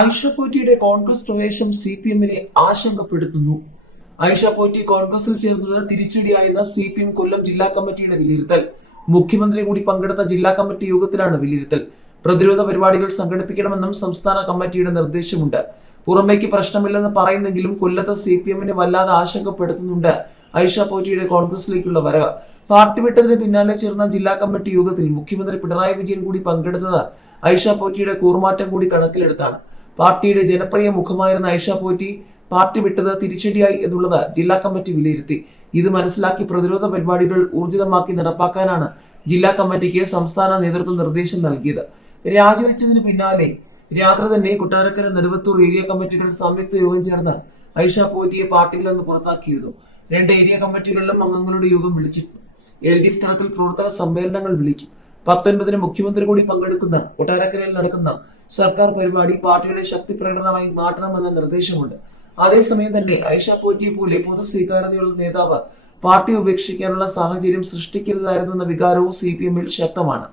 ഐഷ പോറ്റിയുടെ കോൺഗ്രസ് പ്രവേശം CPM-നെ ആശങ്കപ്പെടുത്തുന്നു. ഐഷ പോറ്റി കോൺഗ്രസിൽ ചേർന്നത് തിരിച്ചടിയായെന്ന CPM കൊല്ലം ജില്ലാ കമ്മിറ്റിയുടെ വിലയിരുത്തൽ. മുഖ്യമന്ത്രി കൂടി പങ്കെടുത്ത ജില്ലാ കമ്മിറ്റി യോഗത്തിലാണ് വിലയിരുത്തൽ. പ്രതിരോധ പരിപാടികൾ സംഘടിപ്പിക്കണമെന്നും സംസ്ഥാന കമ്മിറ്റിയുടെ നിർദ്ദേശമുണ്ട്. പുറമേക്ക് പ്രശ്നമില്ലെന്ന് പറയുന്നെങ്കിലും കൊല്ലത്തെ CPM-നെ വല്ലാതെ ആശങ്കപ്പെടുത്തുന്നുണ്ട് ഐഷ പോറ്റിയുടെ കോൺഗ്രസിലേക്കുള്ള വരവ്. പാർട്ടി വിട്ടതിന് പിന്നാലെ ചേർന്ന ജില്ലാ കമ്മിറ്റി യോഗത്തിൽ മുഖ്യമന്ത്രി പിണറായി വിജയൻ കൂടി പങ്കെടുത്തത് ഐഷ പോറ്റിയുടെ കൂറുമാറ്റം കൂടി കണക്കിലെടുത്താണ്. പാർട്ടിയുടെ ജനപ്രിയ മുഖമായിരുന്ന ഐഷ പോറ്റി പാർട്ടി വിട്ടത് തിരിച്ചടിയായി എന്നുള്ളത് ജില്ലാ കമ്മിറ്റി വിലയിരുത്തി. ഇത് മനസ്സിലാക്കി പ്രതിരോധ പരിപാടികൾ ഊർജിതമാക്കി നടപ്പാക്കാനാണ് ജില്ലാ കമ്മിറ്റിക്ക് സംസ്ഥാന നേതൃത്വം നിർദ്ദേശം നൽകിയത്. രാജിവെച്ചതിന് പിന്നാലെ രാത്രി തന്നെ കൊട്ടാരക്കര നെടുവത്തൂർ ഏരിയ കമ്മിറ്റികൾ സംയുക്ത യോഗം ചേർന്ന് ഐഷ പോറ്റിയെ പാർട്ടിയിൽ നിന്ന് പുറത്താക്കിയിരുന്നു. 2 ഏരിയ കമ്മിറ്റികളിലും അംഗങ്ങളുടെ യോഗം വിളിച്ചിരുന്നു. LDF തലത്തിൽ പ്രവർത്തക സമ്മേളനങ്ങൾ വിളിക്കും. 19-ന് മുഖ്യമന്ത്രി കൂടി പങ്കെടുക്കുന്ന കൊട്ടാരക്കരയിൽ നടക്കുന്ന സർക്കാർ പരിപാടി പാർട്ടിയുടെ ശക്തി പ്രകടനമായി മാറ്റണമെന്ന നിർദ്ദേശമുണ്ട്. അതേസമയം തന്നെ ഐഷ പോറ്റിയെ പോലെ പൊതു സ്വീകാര്യതയുള്ള നേതാവ് പാർട്ടി ഉപേക്ഷിക്കാനുള്ള സാഹചര്യം സൃഷ്ടിക്കരുതായിരുന്നെന്ന വികാരവും CPM-ൽ ശക്തമാണ്.